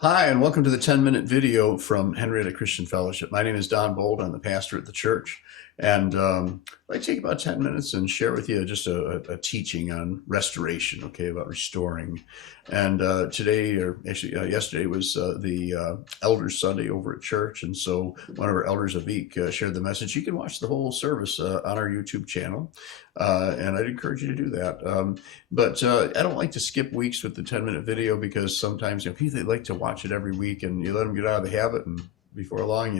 Hi, and welcome to the 10-minute video from Henrietta Christian Fellowship. My name is Don Bold. I'm the pastor at the church. And I'd like to take about 10 minutes and share with you just a teaching on restoration, okay, about restoring. And today, or actually yesterday, was the Elders Sunday over at church. And so one of our elders, Avik, shared the message. You can watch the whole service on our YouTube channel. And I'd encourage you to do that. But I don't like to skip weeks with the 10-minute video because sometimes people, they like to watch it every week and you let them get out of the habit, and before long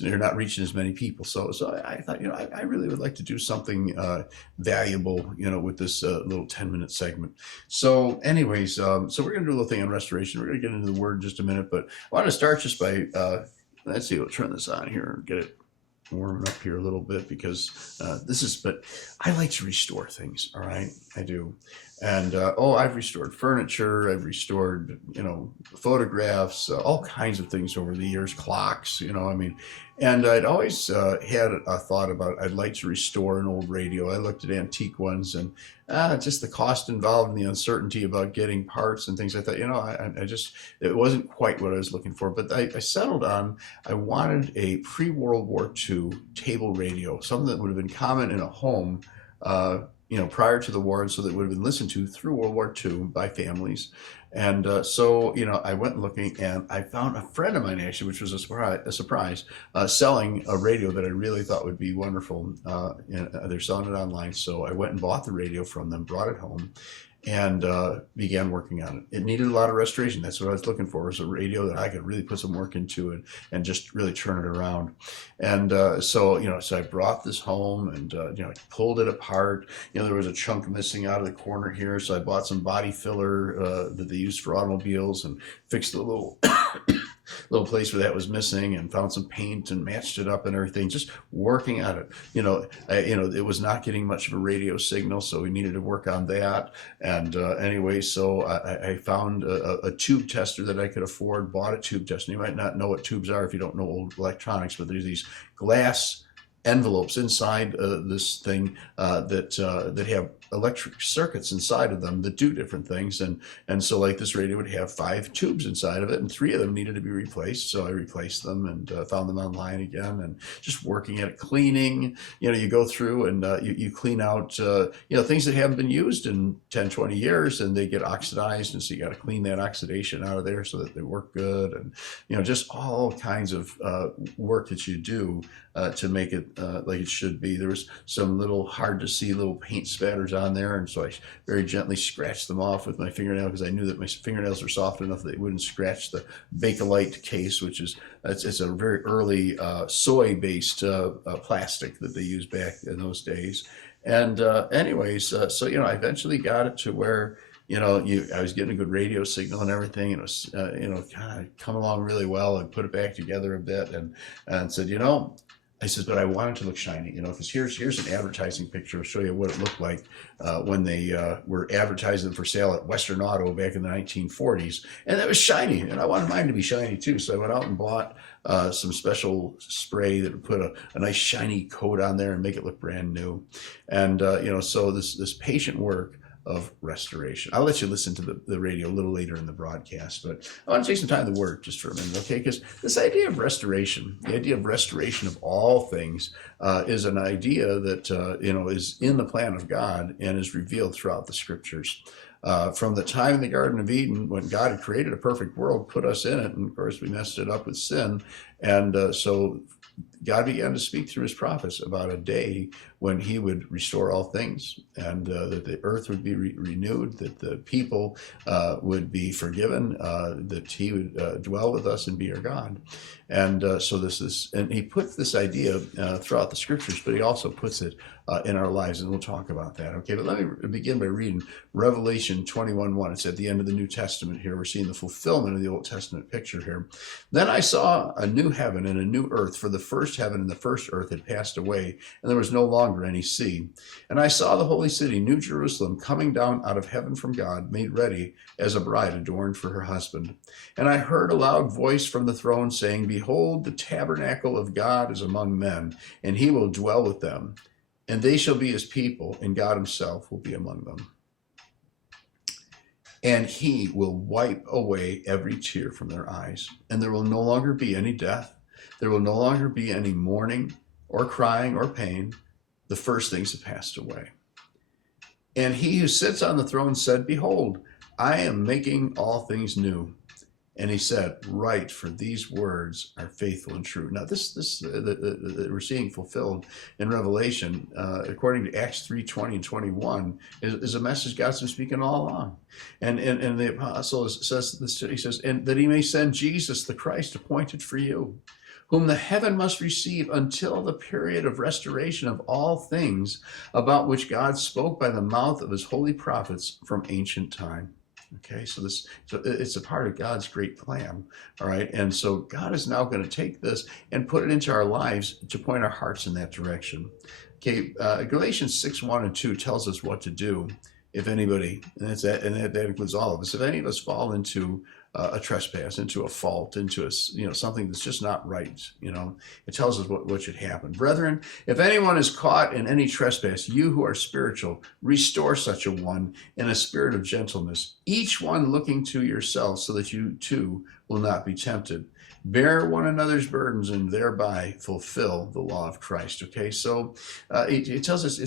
you're not reaching as many people. So I thought, I really would like to do something valuable, with this little 10-minute segment. So anyways, so we're going to do a little thing on restoration. We're going to get into the word in just a minute, but I want to start just by, let's see, we'll turn this on here and get it warming up here a little bit because but I like to restore things. All right, I do. And I've restored furniture, I've restored photographs, all kinds of things over the years, clocks, and I'd always had a thought about I'd like to restore an old radio. I looked at antique ones and just the cost involved and the uncertainty about getting parts and things. I thought, it wasn't quite what I was looking for, but I settled on, I wanted a pre-World War II table radio, something that would have been common in a home, prior to the war, and so that would have been listened to through World War II by families. And I went looking, and I found a friend of mine, actually, which was a surprise, selling a radio that I really thought would be wonderful. And they're selling it online. So I went and bought the radio from them, brought it home, and began working on it. It needed a lot of restoration. That's what I was looking for, was a radio that I could really put some work into and just really turn it around. And so I brought this home and I pulled it apart. There was a chunk missing out of the corner here, so I bought some body filler that they used for automobiles and fixed a little little place where that was missing, and found some paint and matched it up and everything, just working on it. It was not getting much of a radio signal, so we needed to work on that. And anyway, so I found a tube tester that I could afford, bought a tube tester. You might not know what tubes are if you don't know old electronics, but there's these glass envelopes inside this thing that have electric circuits inside of them that do different things, and so like this radio would have 5 tubes inside of it, and 3 of them needed to be replaced, so I replaced them and found them online again, and just working at it, cleaning. You go through and you clean out things that haven't been used in 10-20 years, and they get oxidized, and so you got to clean that oxidation out of there so that they work good, and just all kinds of work that you do to make it like it should be. There was some little hard to see little paint spatters on there, and so I very gently scratched them off with my fingernail, because I knew that my fingernails were soft enough that they wouldn't scratch the Bakelite case, which is it's a very early soy-based plastic that they used back in those days. And anyways, so I eventually got it to where I was getting a good radio signal and everything, and it was kind of come along really well. I put it back together a bit and said, I said, but I want it to look shiny, because here's an advertising picture. I'll show you what it looked like when they were advertising for sale at Western Auto back in the 1940s. And it was shiny, and I wanted mine to be shiny too. So I went out and bought some special spray that would put a nice shiny coat on there and make it look brand new. And, so this patient work of restoration. I'll let you listen to the radio a little later in the broadcast, but I want to take some time to work just for a minute, okay? Because this idea of restoration, the idea of restoration of all things, is an idea that is in the plan of God and is revealed throughout the scriptures. From the time in the Garden of Eden, when God had created a perfect world, put us in it, and of course we messed it up with sin, and so God began to speak through his prophets about a day when he would restore all things, and that the earth would be renewed, that the people would be forgiven, that he would dwell with us and be our God. And and he puts this idea throughout the scriptures, but he also puts it in our lives, and we'll talk about that. Okay, but let me begin by reading Revelation 21:1. It's at the end of the New Testament here. We're seeing the fulfillment of the Old Testament picture here. Then I saw a new heaven and a new earth, for the first heaven and the first earth had passed away, and there was no longer any sea. And I saw the holy city, New Jerusalem, coming down out of heaven from God, made ready as a bride adorned for her husband. And I heard a loud voice from the throne saying, Behold, the tabernacle of God is among men, and he will dwell with them. And they shall be his people, and God himself will be among them. and he will wipe away every tear from their eyes. And there will no longer be any death. There will no longer be any mourning or crying or pain. The first things have passed away. And he who sits on the throne said, behold, I am making all things new. And he said, write, for these words are faithful and true. Now, this we're seeing fulfilled in Revelation, according to Acts 3:20 and 21, is a message God's been speaking all along. And the apostle says this, he says, and that he may send Jesus, the Christ, appointed for you, whom the heaven must receive until the period of restoration of all things, about which God spoke by the mouth of his holy prophets from ancient time. Okay, so it's a part of God's great plan, all right? And so God is now going to take this and put it into our lives to point our hearts in that direction. Okay, Galatians 6:1 and 2 tells us what to do if anybody, and that includes all of us, if any of us fall into a trespass, into a fault, into something that's just not right, it tells us what should happen. Brethren, if anyone is caught in any trespass, you who are spiritual, restore such a one in a spirit of gentleness, each one looking to yourself, so that you too will not be tempted. Bear one another's burdens and thereby fulfill the law of Christ. Okay, so it tells us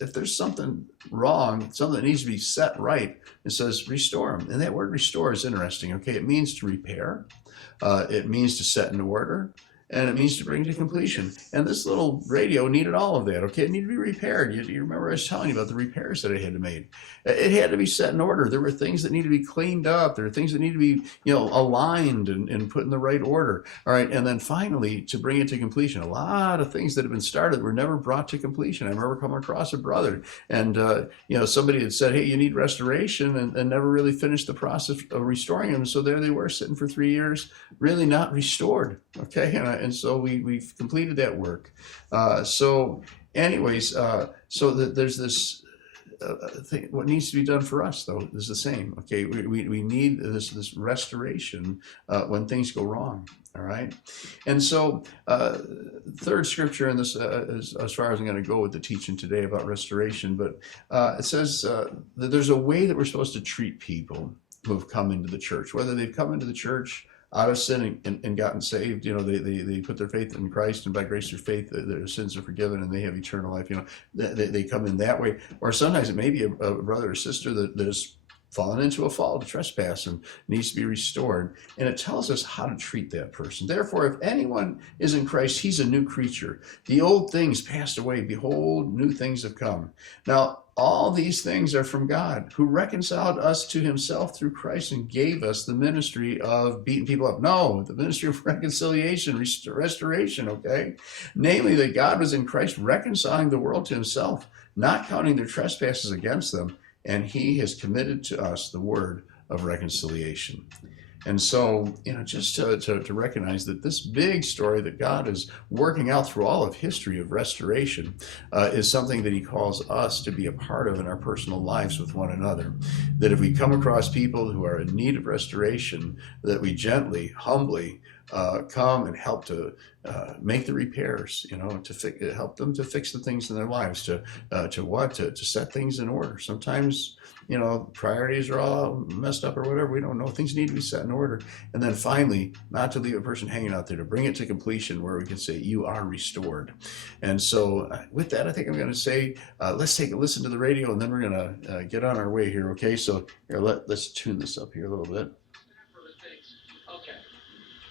if there's something wrong, something that needs to be set right, it says restore them. And that word restore is interesting. Okay, it means to repair, it means to set in order, and it means to bring to completion. And this little radio needed all of that. Okay, it needed to be repaired. You remember I was telling you about the repairs that it had to make. It had to be set in order. There were things that needed to be cleaned up. There were things that needed to be aligned and put in the right order. All right, and then finally to bring it to completion. A lot of things that have been started were never brought to completion. I remember coming across a brother, and somebody had said, hey, you need restoration, and never really finished the process of restoring them. So there they were sitting for 3 years, really not restored. Okay, and so we've completed that work. So there's this thing. What needs to be done for us, though, is the same. Okay, we need this restoration when things go wrong. All right, and so third scripture in this, as far as I'm going to go with the teaching today about restoration, but it says that there's a way that we're supposed to treat people who have come into the church, whether they've come into the church out of sin and gotten saved. They put their faith in Christ, and by grace through faith their sins are forgiven and they have eternal life. They come in that way. Or sometimes it may be a brother or sister that has fallen into a fault, a trespass, and needs to be restored. And it tells us how to treat that person. Therefore, if anyone is in Christ, he's a new creature. The old things passed away. Behold, new things have come. Now, all these things are from God, who reconciled us to himself through Christ and gave us the ministry of beating people up. No, the ministry of reconciliation, restoration, okay? Namely, that God was in Christ reconciling the world to himself, not counting their trespasses against them, and he has committed to us the word of reconciliation. And so, just to recognize that this big story that God is working out through all of history of restoration is something that he calls us to be a part of in our personal lives with one another. That if we come across people who are in need of restoration, that we gently, humbly come and help to make the repairs, to help them to fix the things in their lives, to set things in order. Sometimes, priorities are all messed up or whatever. We don't know. Things need to be set in order. And then finally, not to leave a person hanging out there, to bring it to completion where we can say, you are restored. And so with that, I think I'm going to say, let's take a listen to the radio, and then we're going to get on our way here. Okay, so here, let's tune this up here a little bit. Okay.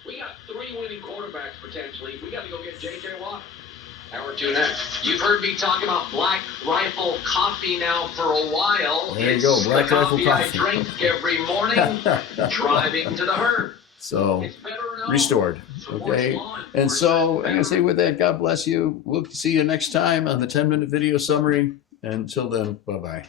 We got 3 winning quarterbacks potentially. We got to go get J.J. Watt. Hour 2 next. You've heard me talk about Black Rifle Coffee now for a while. There you go, Black Rifle Coffee. I drink every morning driving to the herd. So, restored. Okay. And so, I'm going to say with that, God bless you. We'll see you next time on the 10-minute video summary. Until then, bye-bye.